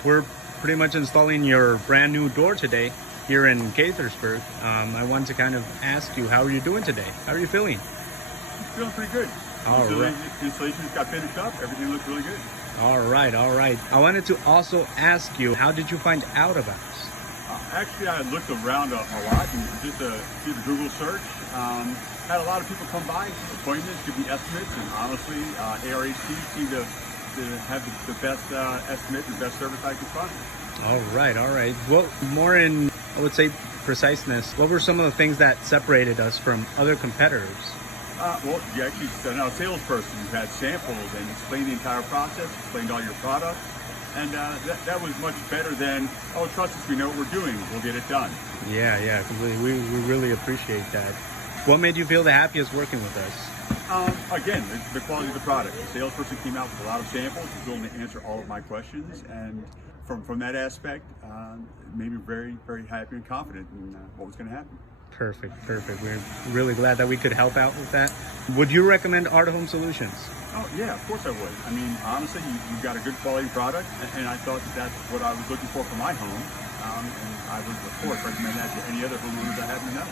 and we're pretty much installing your brand new door today here in Gaithersburg. I wanted to kind of ask you, how are you doing today? How are you feeling? Feeling pretty good. All right. Installations got finished up. Everything looks really good. All right. I wanted to also ask you, how did you find out about us? Actually, I looked around a lot and just did a Google search. Had a lot of people come by, appointments, give me estimates, and honestly, ARHT seemed to have the best estimate and best service I could find. All right. Well, more in, I would say, preciseness, what were some of the things that separated us from other competitors? Well, you actually sent out a salesperson who had samples and explained the entire process, explained all your products, and that was much better than, oh, trust us, we know what we're doing, we'll get it done. Yeah, completely. We really appreciate that. What made you feel the happiest working with us? Again, the quality of the product. The salesperson came out with a lot of samples, was willing to answer all of my questions, and from that aspect, it made me very, very happy and confident in what was going to happen. Perfect. We're really glad that we could help out with that. Would you recommend ARHT Home Solutions? Oh, yeah, of course I would. I mean, honestly, you've got a good quality product, and I thought that's what I was looking for my home. And I would, of course, recommend that to any other homeowners I happen to know.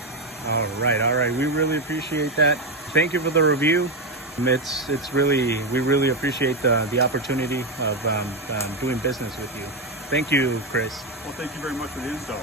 All right. We really appreciate that. Thank you for the review. It's really, we really appreciate the opportunity of doing business with you. Thank you, Chris. Well, thank you very much for the install.